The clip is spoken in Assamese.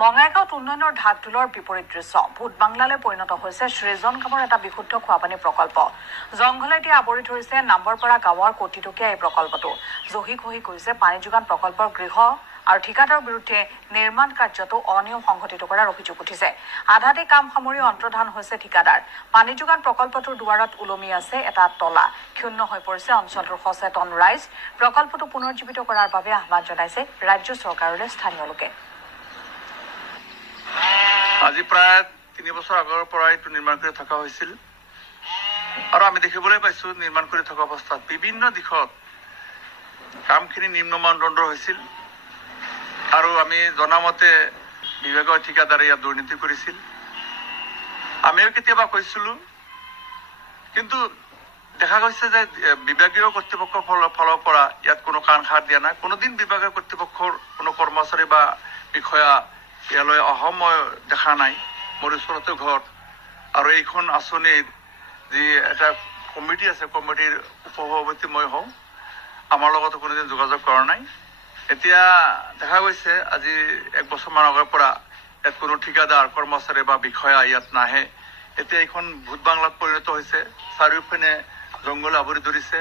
বঙাইগাঁৱত উন্নয়নৰ ঢাকঢোলৰ বিপৰীত দৃশ্য ভূত বাংলালৈ পৰিণত হৈছে সৃজন গাঁৱৰ এটা বিশুদ্ধ খোৱাপানী প্ৰকল্প জংঘলেদি আৱৰি ধৰিছে নাম্বৰপাৰা গাঁৱৰ কোটিটকীয়া এই প্ৰকল্পটো জহি খহি কৰিছে পানী যোগান প্ৰকল্পৰ গৃহ আৰু ঠিকাদাৰৰ বিৰুদ্ধে নিৰ্মাণ কাৰ্যটো অনিয়ম সংঘটিত কৰাৰ অভিযোগ উঠিছে আধাতে কাম সামৰি অন্তৰ্ধান হৈছে ঠিকাদাৰ পানী যোগান প্ৰকল্পটোৰ দুৱাৰত ওলমি আছে এটা তলা ক্ষুণ্ণ হৈ পৰিছে অঞ্চলটোৰ সচেতন ৰাইজ প্ৰকল্পটো পুনৰুজ্জীৱিত কৰাৰ বাবে আহ্বান জনাইছে ৰাজ্য চৰকাৰলৈ স্থানীয় লোকে আজি প্ৰায় 3 বছৰ আগৰ পৰা এইটো নিৰ্মাণ কৰি থকা হৈছিল আৰু আমি দেখিবলৈ পাইছো নিৰ্মাণ কৰি থকা অৱস্থাত বিভিন্ন দিশত কামখিনি নিম্ন মানদণ্ডৰ হৈছিল আৰু আমি জনামতে বিভাগৰ ঠিকাদাৰে ইয়াত দুৰ্নীতি কৰিছিল আমিও কেতিয়াবা কৈছিলো কিন্তু দেখা গৈছে যে বিভাগীয় কৰ্তৃপক্ষৰ ফালৰ পৰা ইয়াত কোনো কাণ সাৰ দিয়া নাই কোনোদিন বিভাগীয় কৰ্তৃপক্ষৰ কোনো কৰ্মচাৰী বা বিষয়া ইয়ালৈ অহা মই দেখা নাই মোৰ ওচৰতে ঘৰ আৰু এইখন আঁচনিৰ যি এটা কমিটি আছে কমিটিৰ উপসভাপতি মই হওঁ আমাৰ লগত কোনোদিন যোগাযোগ কৰা নাই এতিয়া দেখা গৈছে আজি 1 বছৰমান আগৰ পৰা ইয়াত কোনো ঠিকাদাৰ কৰ্মচাৰী বা বিষয়া ইয়াত নাহে এতিয়া এইখন ভূত বাংলাত পৰিণত হৈছে চাৰিওপিনে জংঘল আৱৰি ধৰিছে